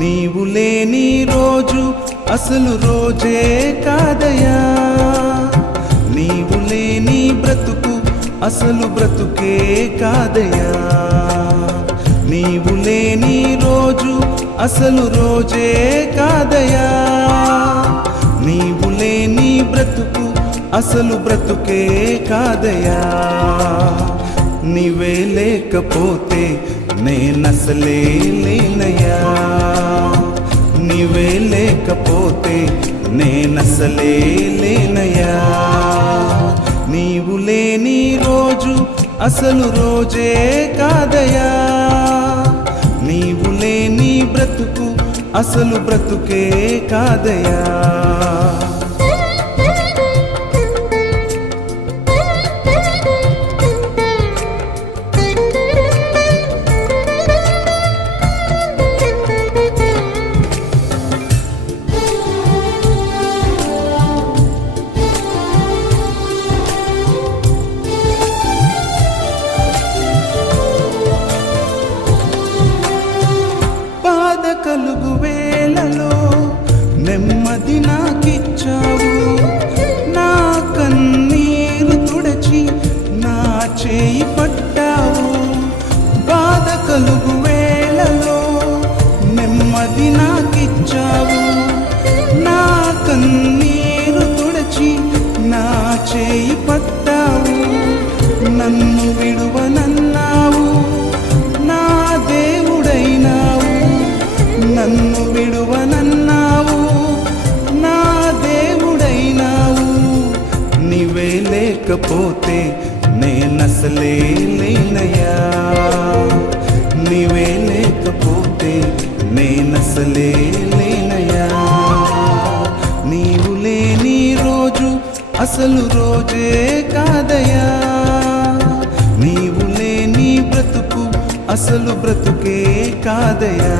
నీవు లేని రోజు అసలు రోజే కాదయా, నీవు లేని బ్రతుకు అసలు బ్రతుకే కాదయా, నీవు లేని రోజు అసలు రోజే కాదయా, నీవు లేని బ్రతుకు అసలు బ్రతుకే కాదయా, నీవే లేకపోతే నేనసలే లేనయ్యా, నీవే లేకపోతే నేనసలే లేనయ్యా, నీవు లేని రోజు అసలు రోజే కాదయా, నీవు లేని బ్రతుకు అసలు బ్రతుకే కాదయా. కలుగు వేళలో నెమ్మది నాకిచ్చావు, నా కన్నీరు తుడచి నా చేయి పట్టావు, బాధ కలుగు వేళలో నెమ్మది నాకిచ్చావు, నా కన్నీరు తుడచి నా చేయి పట్టావు, నన్ను విడువనన్నావు, నా దేవుడైనావు, నన్ను విడువనన్నావు, నా దేవుడైనావు, నీవే లేకపోతే నేనసలే లేనయ్యా, నీవే లేకపోతే నేనసలే లేనయ్యా, నీవు లేని రోజు అసలు రోజే కాదయా, నీవు లేని బ్రతుకు అసలు బ్రతుకే కాదయా.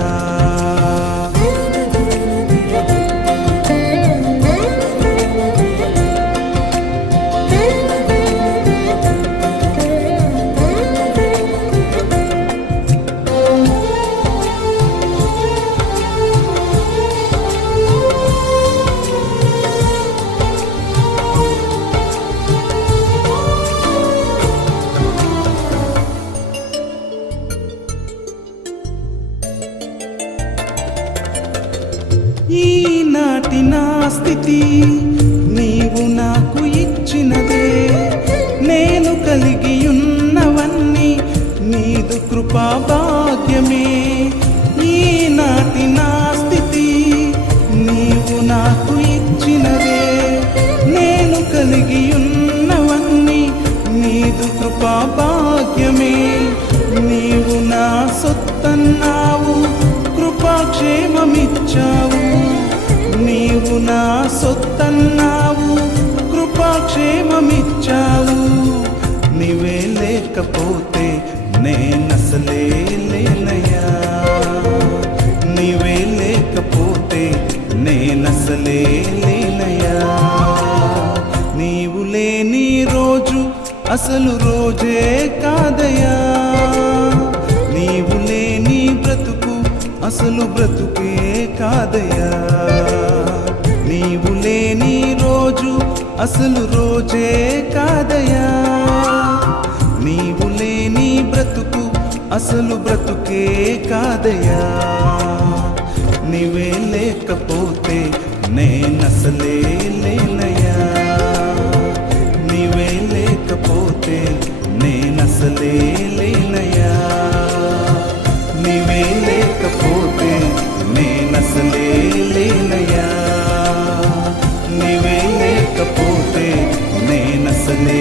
ఈనాటి నా స్థితి నీవు నాకు ఇచ్చినదే, నేను కలిగి ఉన్నవన్నీ నీదు కృపా భాగ్యమే, ఈనాటి నా స్థితి నీవు నాకు ఇచ్చినదే, నేను కలిగి ఉన్నవన్నీ నీదు కృపా భాగ్యమే, నీవు నా సొత్తన్నావు, కృపాక్షేమమిచ్చావు, నీవు నా సొత్తన్నావు, కృపాక్షేమమిచ్చావు, నీవే లేకపోతే నేనసలే లేనయ్యా, నీవే లేకపోతే నేనసలే లేనయ్యా, నీవు లేని రోజు అసలు రోజే కాదయా, నీవు లేని బ్రతుకు అసలు బ్రతుకే కాదయా, నీవు లేని రోజు అసలు రోజే కాదయా, నీవు లేని బ్రతుకు అసలు బ్రతుకే కాదయా, నీవే లేకపోతే నేనసలే లేనయ్యా, నీవే లేకపోతే నేనసలే లేనయ్యా, నీవే లేకపోతే నేనసలే లేనయ్యా, నీవే లేకపోతే నేనసలే